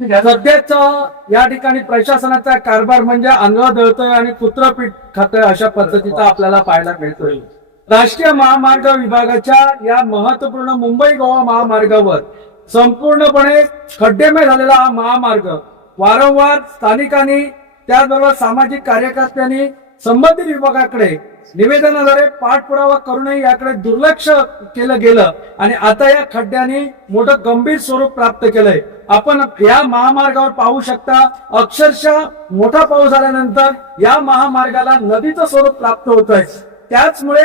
सध्याच या ठिकाणी प्रशासनाचा कारभार म्हणजे आंधळा दळतोय आणि कुत्रपीठ खातोय अशा पद्धतीचा आपल्याला पाहायला मिळतोय. राष्ट्रीय महामार्ग विभागाच्या या महत्त्वपूर्ण मुंबई गोवा महामार्गावर संपूर्णपणे खड्डेमय झालेला हा महामार्ग वारंवार स्थानिकांनी त्याचबरोबर सामाजिक कार्यकर्त्यांनी संबंधित विभागाकडे निवेदनाद्वारे पाठपुरावा करूनही याकडे दुर्लक्ष केलं गेलं आणि आता या खड्ड्यांनी मोठं गंभीर स्वरूप प्राप्त केलंय. आपण या महामार्गावर पाहू शकता अक्षरशः मोठा पाऊस झाल्यानंतर या महामार्गाला नदीचं स्वरूप प्राप्त होत आहे त्याचमुळे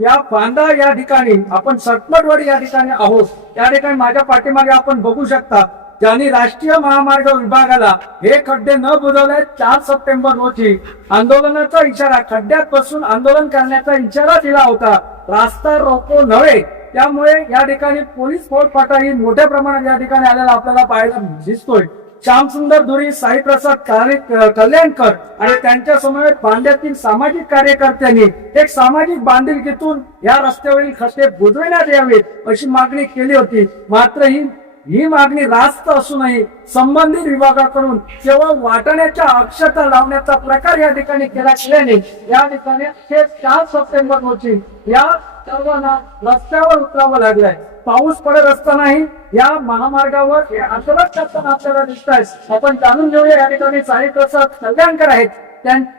या बांदा या ठिकाणी आपण सटमटवाडी या ठिकाणी आहोत. या ठिकाणी माझ्या पाठीमागे आपण बघू शकता त्यांनी राष्ट्रीय महामार्ग विभागाला हे खड्डे न बुजवले चार सप्टेंबर रोजी आंदोलनाचा इशारा खड्ड्यात बसून आंदोलन करण्याचा इशारा दिला होता. रास्ता रोको नव्हे. त्यामुळे या ठिकाणी पोलीस फौजफाटाही मोठ्या प्रमाणात या ठिकाणी आलेला आपल्याला पाहायला दिसतोय. श्यामसुंदर धुरी साईप्रसाद कल्याणकर आणि त्यांच्या समवेत बांध्यातील सामाजिक कार्यकर्त्यांनी एक सामाजिक बांधिलकीतून या रस्त्यावरील खड्डे बुजविण्यात यावेत अशी मागणी केली होती. मात्र ही ही मागणी रास्त असूनही संबंधित विभागाकडून केवळ वाटण्याच्या अक्षता लावण्याचा प्रकार या ठिकाणी केला गेल्याने या ठिकाणी हे चार सप्टेंबर रोजी या सर्वांना रस्त्यावर उतरावं लागलंय. पाऊस पडत असतानाही या महामार्गावर हे आंदोलन करताना आपल्याला दिसत आहे आपण जाणून घेऊया या ठिकाणी साई प्रसाद कल्याणकर आहेत.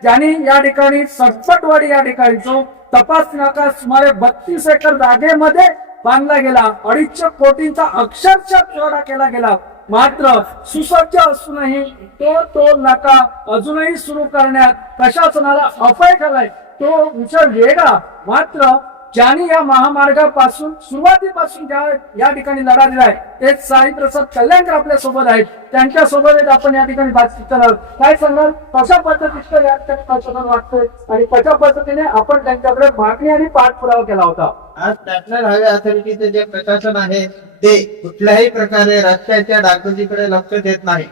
ज्यांनी या ठिकाणी सटपटवाडी या ठिकाणी जो तपास नाका सुमारे बत्तीस एकर जागेमध्ये बांधला गेला. अडीचशे कोटींचा अक्षरशः चोरा केला गेला. मात्र सुसज्ज असूनही तो तो नाका अजूनही सुरू करण्यात प्रशासनाला अपाय झालाय तो विचार वेगळा मात्र ज्याने या महामार्गापासून सुरुवातीपासून ज्या या ठिकाणी लढा दिलाय ते साई प्रसाद कल्याणकर आपल्यासोबत आहेत. त्यांच्यासोबत आपण या ठिकाणी बातचीत करणार काय सांगाल कशा पद्धतीचं या ठिकाणी वाटतंय? आणि कशा पद्धतीने आपण त्यांच्याकडे मागणी आणि पाठपुरावा केला होता? आज नॅशनल हायवे अथॉरिटीचे जे प्रशासन आहे ते कुठल्याही प्रकारे रस्त्याच्या डागडुजीकडे लक्ष देत नाही.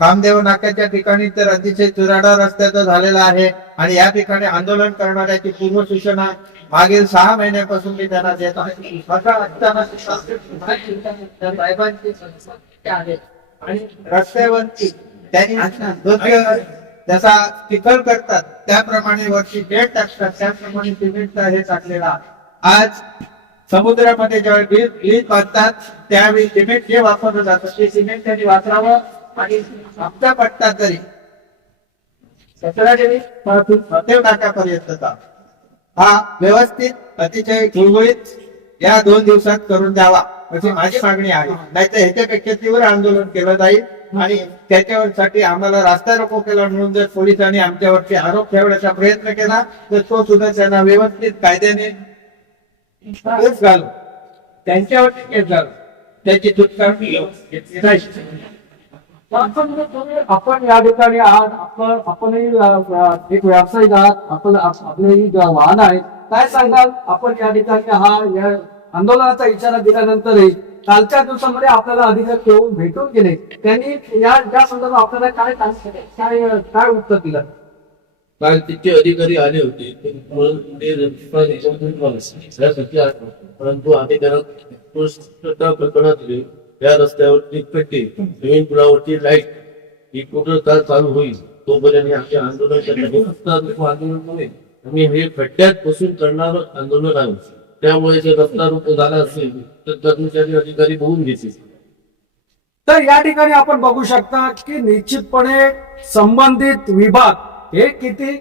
खामदेव नाक्याच्या ठिकाणी तर अतिशय चुराडा रस्त्याचा झालेला आहे आणि या ठिकाणी आंदोलन करणाऱ्याची पूर्व सूचना मागील सहा महिन्यापासून मी त्यांना देत आहे. असं असताना साहेबांची आणि रस्त्यावरती त्यांनी योग्य जसा चिखल करतात त्याप्रमाणे वरती बेड टाकतात त्याप्रमाणे सिमेंटचा हे टाकलेला. आज समुद्रामध्ये ज्यावेळी ब्रिज ब्रिज बांधतात त्यावेळी सिमेंट जे वापरलं जातं ते सिमेंट त्यांनी वापरावं आणि हप्ता पट्टा तरी. सतरा जरी टाकापर्यंत टाकापर्यंतचा हा व्यवस्थित अतिशय गुळगुळीत या दोन दिवसात करून द्यावा. अशी माझी मागणी आहे. नाहीतर ह्याच्यापेक्षा तीव्र आंदोलन केलं जाईल आणि त्याच्यासाठी आम्हाला रास्ता रोको केला म्हणून जर पोलिसांनी आमच्यावरती आरोप ठेवण्याचा प्रयत्न केला तर तो सुद्धा त्यांना व्यवस्थित कायद्याने केस घालू त्यांच्यावरती केस घालू त्याची सुटका घेतली नाही आपण या ठिकाणी आहात आपण आपणही एक व्यावसायिक आहात आपण आपलेही वाहन आहे काय सांगाल? आपण या ठिकाणी हा या आंदोलनाचा इशारा दिल्यानंतरही कालच्या दिवसामध्ये आपल्याला अधिकारी येऊन भेटून गेले. त्यांनी या या संदर्भात आपल्याला काय काय काय उत्तर दिलं? काल तिथे अधिकारी आले होते परंतु आम्ही त्यांना प्रकरणात या रस्त्यावरती पेटी स्विमिंग पुलावरती लाइट ही कुठं काल चालू होईल तोपर्यंत आमचे आंदोलन आंदोलन नव्हे आम्ही हे खड्ड्यात बसून करणार आंदोलन आहे. त्यामुळे जर रस्ता रोप झाला असेल तर कर्मचारी अधिकारी बघून घेतील. तर या ठिकाणी आपण बघू शकता की निश्चितपणे संबंधित विभाग हे किती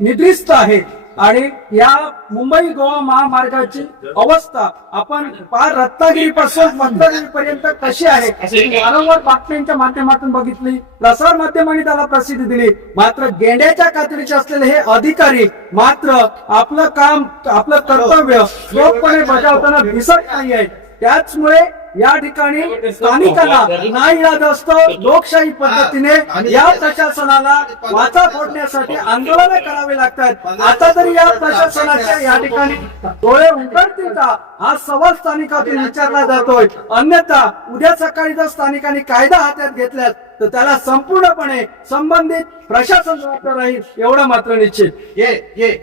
निद्रिस्त आहे आणि या मुंबई गोवा महामार्गाची अवस्था आपण पार रत्नागिरी पासून पंतगिरी पर्यंत कशी आहे ही वारंवार बातम्यांच्या माध्यमातून बघितली. प्रसार माध्यमांनी त्याला प्रसिद्धी दिली. मात्र गेंड्याच्या कातडीचे असलेले हे अधिकारी मात्र आपलं काम आपलं कर्तव्य योग्यपणे बजावताना दिसत नाही आहे त्याचमुळे या ठिकाणी स्थानिकांना नाही असतो. लोकशाही पद्धतीने या प्रशासनाला वाचा फोडण्यासाठी आंदोलन करावे लागतात. आता तरी या प्रशासनाच्या या ठिकाणी डोळे उघडतील का? हा सवाल स्थानिकातून विचारला जातोय. अन्यथा उद्या सकाळी जर स्थानिकांनी कायदा हातात घेतल्यात तर त्याला संपूर्णपणे संबंधित प्रशासन जबाबदार राहील एवढं मात्र निश्चित. ये ये.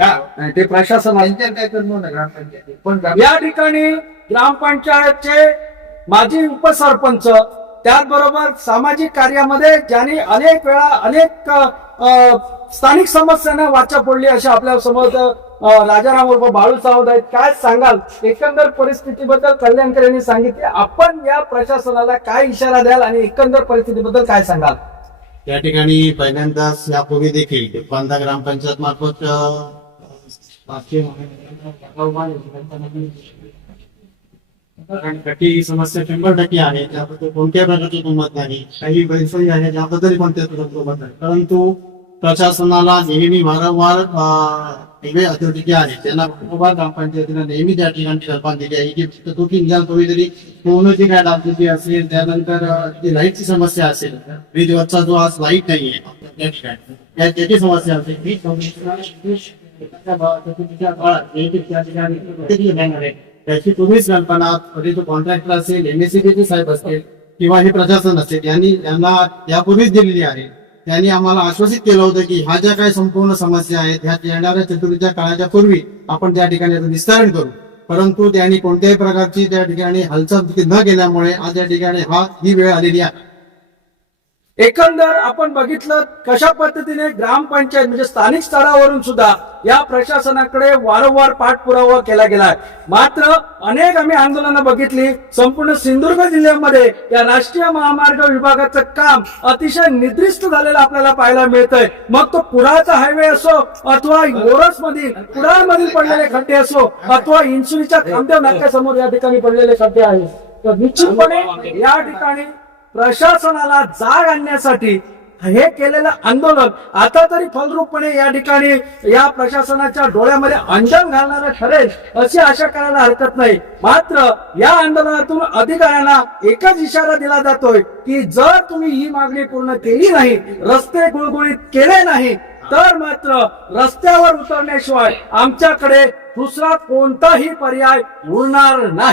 हा. ते प्रशासन आहे. काय ग्रामपंचायती. पण ग्राम- या ठिकाणी ग्रामपंचायतचे माजी उपसरपंच त्याचबरोबर सामाजिक कार्यामध्ये ज्यांनी अनेक वेळा अनेक अ, अ, स्थानिक समस्यांना वाचा फोडली अशा आपल्यासमोर अ, राजाराम उर्फ बाळू सावंत आहेत. काय सांगाल? एकंदर परिस्थितीबद्दल कल्याणकर यांनी सांगितले. आपण या प्रशासनाला काय इशारा द्याल आणि एकंदर परिस्थितीबद्दल काय सांगाल? या ठिकाणी पहिल्यांदाच यापूर्वी देखील बांधा ग्रामपंचायत मार्फत अ, राष्ट्रीय समस्या शंभर टक्के आहे. त्याबद्दल कोणत्या प्रकारची दुमत नाही. काही गैरसोयी आहे. त्याबद्दल कोणत्याच प्रकारची दुमत नाही. परंतु प्रशासनाला नेहमी वारंवार अ, वेगळे अथॉरिटी आहे त्यांना कुटुंबा ग्रामपंचायतीनं नेहमी त्या ठिकाणी कल्पना दिली आहे. की फक्त तो तीन हजार पूर्वी तरी पूर्णची काय डागडुजी असेल त्यानंतर जी लाईटची समस्या असेल वीज वरचा जो आज लाइट नाही आहे त्या ठिकाणी. त्याची समस्या असेल ही काळात त्या ठिकाणी आहे. त्याची तुम्हीच कल्पना कधी तो कॉन्ट्रॅक्टर असेल एमएससीबीचे साहेब असतील किंवा हे प्रशासन असेल यांनी यांना यापूर्वीच दिलेली आहे त्यांनी आम्हाला आश्वासित केलं होतं की ह्या ज्या काही संपूर्ण समस्या आहेत ह्या येणाऱ्या चतुर्थीच्या काळाच्या पूर्वी आपण त्या ठिकाणी निस्तारण करू परंतु त्यांनी कोणत्याही प्रकारची त्या ठिकाणी हालचाल न केल्यामुळे आज या ठिकाणी हा ही वेळ आलेली आहे एकंदर आपण बघितलं कशा पद्धतीने ग्रामपंचायत म्हणजे स्थानिक स्तरावरून सुद्धा या प्रशासनाकडे वारंवार पाठपुरावा केला गेलाय. मात्र अनेक आम्ही आंदोलनं बघितली. संपूर्ण सिंधुदुर्ग जिल्ह्यामध्ये या राष्ट्रीय महामार्ग विभागाचं काम अतिशय निद्रिस्त झालेलं आपल्याला पाहायला मिळतंय. मग तो कुडाळचा हायवे असो अथवा ओरस मधील कुडाळ मधील पडलेले खड्डे असो अथवा इन्सुलीच्या खांद्या नाक्यासमोर या ठिकाणी पडलेले खड्डे आहेत. तर निश्चितपणे या ठिकाणी प्रशासनाला जाग आणण्यासाठी हे केलेलं आंदोलन आता तरी फलरूपपणे या ठिकाणी या प्रशासनाच्या डोळ्यामध्ये अंजन घालणारं ठरेल अशी आशा करायला हरकत नाही. मात्र या आंदोलनातून अधिकाऱ्यांना एकच इशारा दिला जातोय की जर तुम्ही ही मागणी पूर्ण केली नाही रस्ते गुळगुळीत केले नाही तर मात्र रस्त्यावर उतरण्याशिवाय आमच्याकडे दुसरा कोणताही पर्याय उरणार नाही.